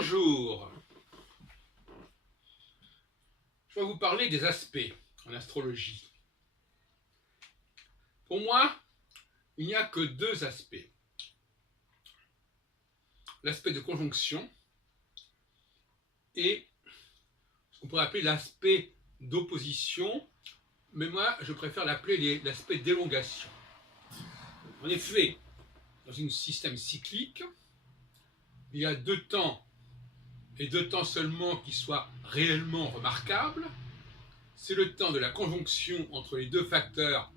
Bonjour, je vais vous parler des aspects en astrologie. Pour moi, il n'y a que deux aspects. L'aspect de conjonction et ce qu'on pourrait appeler l'aspect d'opposition, mais moi je préfère l'appeler l'aspect d'élongation. En effet, dans un système cyclique, il y a deux temps, et deux temps seulement qui soient réellement remarquables. C'est le temps de la conjonction entre les deux facteurs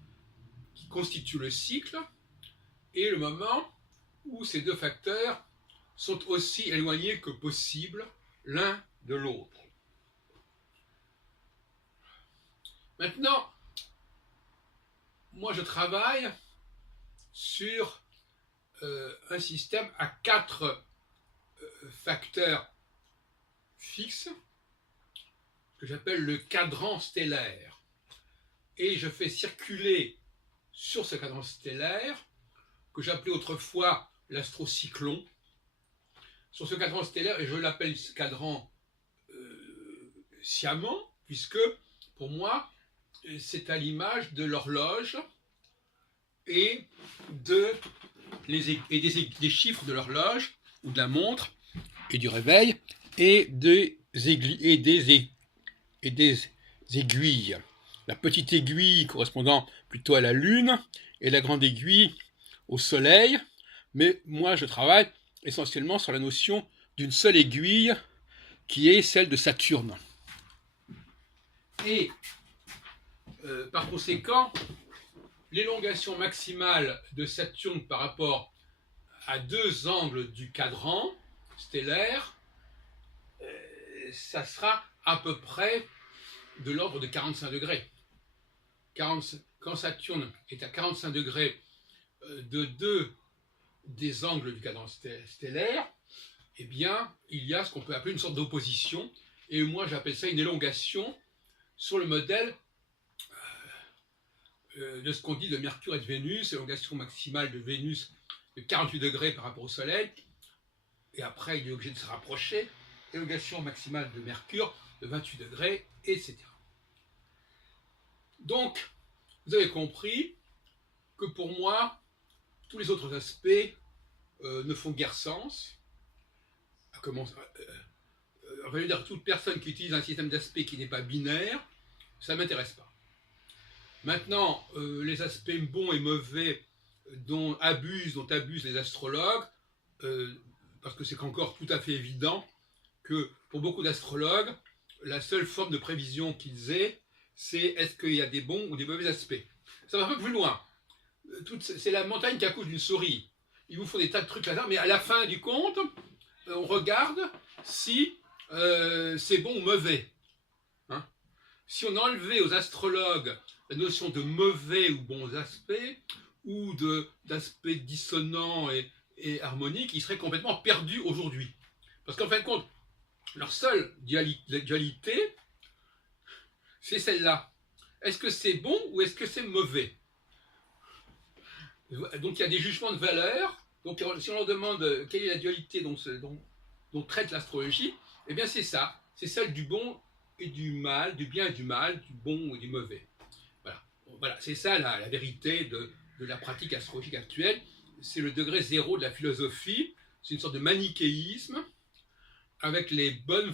qui constituent le cycle et le moment où ces deux facteurs sont aussi éloignés que possible l'un de l'autre. Maintenant, moi je travaille sur un système à quatre facteurs fixes que j'appelle le cadran stellaire. Et je fais circuler sur ce cadran stellaire, que j'appelais autrefois l'astrocyclon, sur ce cadran stellaire, et je l'appelle ce cadran sciemment, puisque pour moi, c'est à l'image de l'horloge et des chiffres de l'horloge, ou de la montre, et du réveil, et des aiguilles. La petite aiguille correspondant plutôt à la Lune, et la grande aiguille au Soleil. Mais moi, je travaille essentiellement sur la notion d'une seule aiguille, qui est celle de Saturne. Et par conséquent, l'élongation maximale de Saturne par rapport à deux angles du cadran stellaire, ça sera à peu près de l'ordre de 45 degrés. Quand Saturne est à 45 degrés de deux des angles du cadran stellaire, eh bien, il y a ce qu'on peut appeler une sorte d'opposition, et moi j'appelle ça une élongation sur le modèle de ce qu'on dit de Mercure et de Vénus, élongation maximale de Vénus de 48 degrés par rapport au Soleil, et après il est obligé de se rapprocher, élongation maximale de Mercure de 28 degrés, etc. Donc, vous avez compris que pour moi, tous les autres aspects ne font guère sens. Je veux dire, toute personne qui utilise un système d'aspects qui n'est pas binaire, ça ne m'intéresse pas. Maintenant, les aspects bons et mauvais dont abusent les astrologues, parce que c'est encore tout à fait évident que pour beaucoup d'astrologues, la seule forme de prévision qu'ils aient, c'est est-ce qu'il y a des bons ou des mauvais aspects. Ça va un peu plus loin. C'est la montagne qui accouche d'une souris. Il vous faut des tas de trucs là-dedans, mais à la fin du compte, on regarde si c'est bon ou mauvais. Hein? Si on enlevait aux astrologues la notion de mauvais ou bons aspects, ou d'aspects dissonants et harmoniques, ils seraient complètement perdus aujourd'hui. Parce qu'en fin de compte, leur seule dualité, c'est celle-là. Est-ce que c'est bon ou est-ce que c'est mauvais? Donc il y a des jugements de valeur. Donc si on leur demande quelle est la dualité dont traite l'astrologie, eh bien c'est ça. C'est celle du bon et du mal, du bien et du mal, du bon et du mauvais. Voilà. C'est ça la vérité de la pratique astrologique actuelle. C'est le degré zéro de la philosophie. C'est une sorte de manichéisme avec les bonnes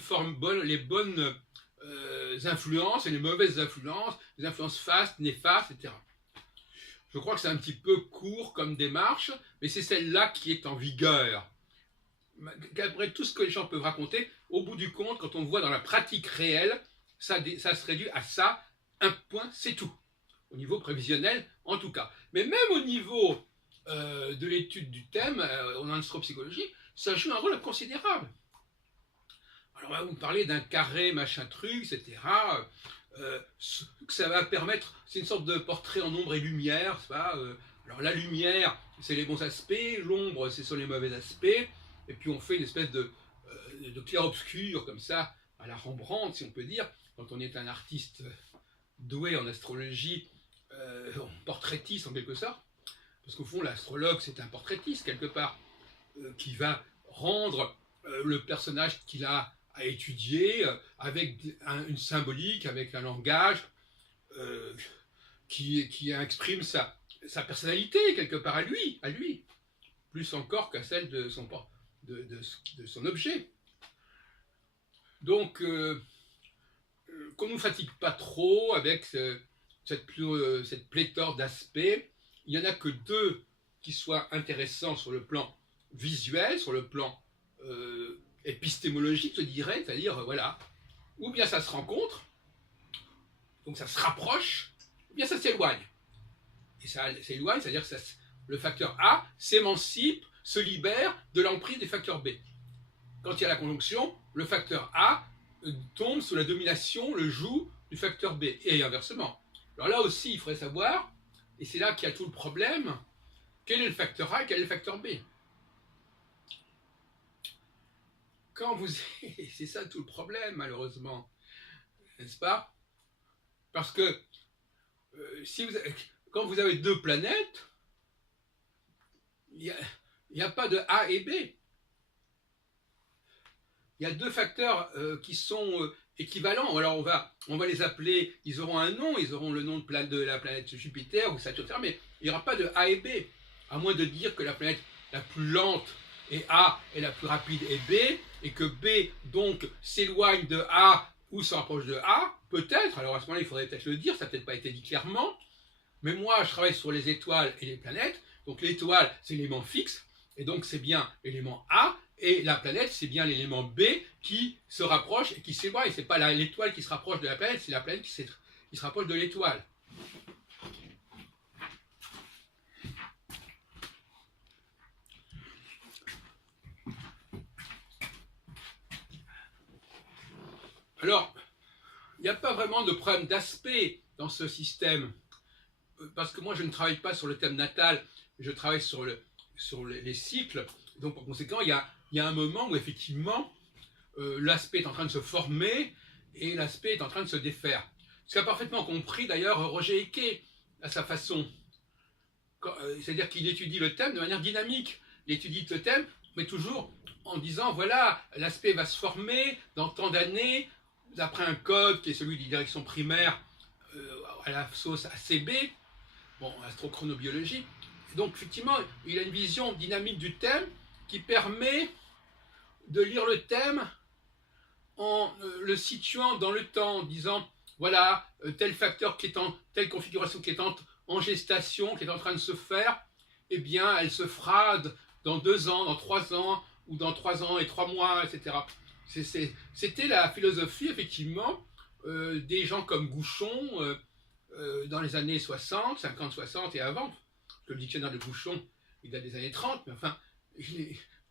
influences et les mauvaises influences, les influences fastes, néfastes, etc. Je crois que c'est un petit peu court comme démarche, mais c'est celle-là qui est en vigueur. Après tout ce que les gens peuvent raconter, au bout du compte, quand on voit dans la pratique réelle, ça se réduit à ça, un point, c'est tout. Au niveau prévisionnel, en tout cas. Mais même au niveau de l'étude du thème, en astropsychologie, ça joue un rôle considérable. Alors, on va vous parler d'un carré, machin truc, etc. Ça va permettre, c'est une sorte de portrait en ombre et lumière. Alors, la lumière, c'est les bons aspects, l'ombre, ce sont les mauvais aspects, et puis on fait une espèce de clair-obscur, comme ça, à la Rembrandt, si on peut dire, quand on est un artiste doué en astrologie, portraitiste en quelque sorte, parce qu'au fond, l'astrologue, c'est un portraitiste, quelque part, qui va rendre le personnage qu'il a à étudier avec une symbolique, avec un langage qui exprime sa personnalité quelque part à lui, plus encore qu'à celle de son objet. Donc, qu'on ne nous fatigue pas trop avec cette pléthore d'aspects. Il n'y en a que deux qui soient intéressants sur le plan visuel, sur le plan épistémologique, je dirais, c'est-à-dire, voilà, ou bien ça se rencontre, donc ça se rapproche, ou bien ça s'éloigne. Et ça s'éloigne, c'est-à-dire que le facteur A s'émancipe, se libère de l'emprise des facteurs B. Quand il y a la conjonction, le facteur A tombe sous la domination, le joug du facteur B, et inversement. Alors là aussi, il faudrait savoir, et c'est là qu'il y a tout le problème, quel est le facteur A et quel est le facteur B. C'est ça tout le problème, malheureusement, n'est-ce pas? Parce que quand vous avez deux planètes, il n'y a pas de A et B. Il y a deux facteurs qui sont équivalents. Alors on va les appeler, ils auront un nom, ils auront le nom de la planète Jupiter ou Saturne, mais il n'y aura pas de A et B, à moins de dire que la planète la plus lente est A et la plus rapide est B, et que B donc s'éloigne de A ou se rapproche de A, peut-être, alors à ce moment-là il faudrait peut-être le dire, ça n'a peut-être pas été dit clairement, mais moi je travaille sur les étoiles et les planètes, donc l'étoile c'est l'élément fixe, et donc c'est bien l'élément A, et la planète c'est bien l'élément B qui se rapproche et qui s'éloigne, c'est pas l'étoile qui se rapproche de la planète, c'est la planète qui se rapproche de l'étoile. Alors, il n'y a pas vraiment de problème d'aspect dans ce système, parce que moi je ne travaille pas sur le thème natal, je travaille sur les cycles, donc par conséquent il y a un moment où effectivement l'aspect est en train de se former et l'aspect est en train de se défaire. Ce qu'a parfaitement compris d'ailleurs Roger Eke à sa façon, c'est-à-dire qu'il étudie le thème de manière dynamique, il étudie le thème mais toujours en disant voilà, l'aspect va se former dans tant d'années, d'après un code qui est celui des directions primaires à la sauce ACB, bon, astrochronobiologie. Donc effectivement, il a une vision dynamique du thème qui permet de lire le thème en le situant dans le temps, en disant voilà, tel facteur qui est telle configuration qui est en gestation, qui est en train de se faire, eh bien elle se fera dans 2 ans, dans 3 ans, ou dans 3 ans et 3 mois, etc. C'était la philosophie, effectivement, des gens comme Gouchon dans les années 60, 50, 60 et avant. Parce que le dictionnaire de Gouchon, il date des années 30, mais enfin,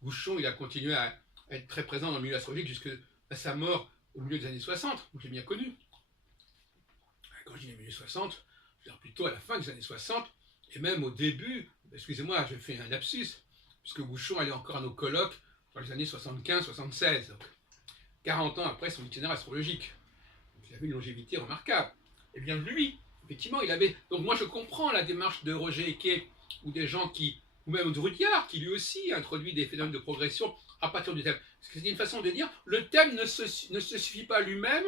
Gouchon, il a continué à être très présent dans le milieu astrologique jusqu'à sa mort au milieu des années 60, donc je l'ai bien connu. Quand je dis les milieu 60, je veux dire plutôt à la fin des années 60, et même au début, excusez-moi, je fais un lapsus, puisque Gouchon allait encore à nos colloques dans les années 75-76, donc 40 ans après son dictionnaire astrologique. Donc il avait une longévité remarquable. Et bien lui, effectivement, il avait... Donc moi je comprends la démarche de Roger Eke, ou des gens ou même de Rudyard, qui lui aussi introduit des phénomènes de progression à partir du thème. C'est une façon de dire, le thème ne se suffit pas lui-même,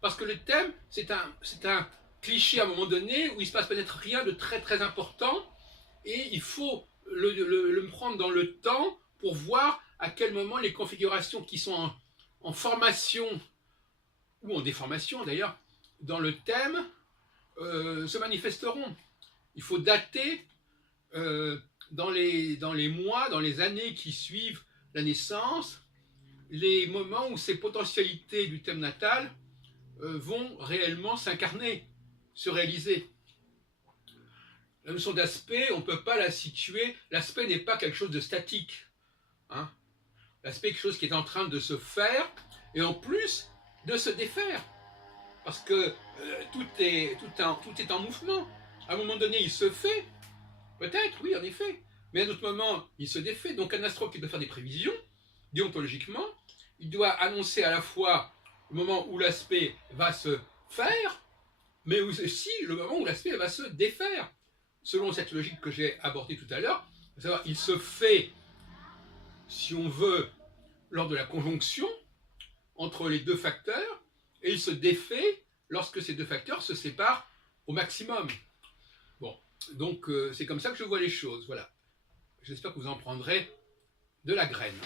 parce que le thème, c'est un cliché à un moment donné, où il se passe peut-être rien de très très important, et il faut le prendre dans le temps pour voir à quel moment les configurations qui sont en formation, ou en déformation d'ailleurs, dans le thème, se manifesteront. Il faut dater dans les mois, dans les années qui suivent la naissance, les moments où ces potentialités du thème natal vont réellement s'incarner, se réaliser. La notion d'aspect, on ne peut pas la situer. L'aspect n'est pas quelque chose de statique. Hein. L'aspect est quelque chose qui est en train de se faire et en plus de se défaire. Parce que tout est en mouvement. À un moment donné, il se fait. Peut-être, oui, en effet. Mais à un autre moment, il se défait. Donc un astrologue qui doit faire des prévisions, déontologiquement, il doit annoncer à la fois le moment où l'aspect va se faire, mais aussi le moment où l'aspect va se défaire. Selon cette logique que j'ai abordée tout à l'heure, à savoir, il se fait, si on veut, lors de la conjonction entre les deux facteurs, et il se défait lorsque ces deux facteurs se séparent au maximum. Bon, donc c'est comme ça que je vois les choses, voilà. J'espère que vous en prendrez de la graine.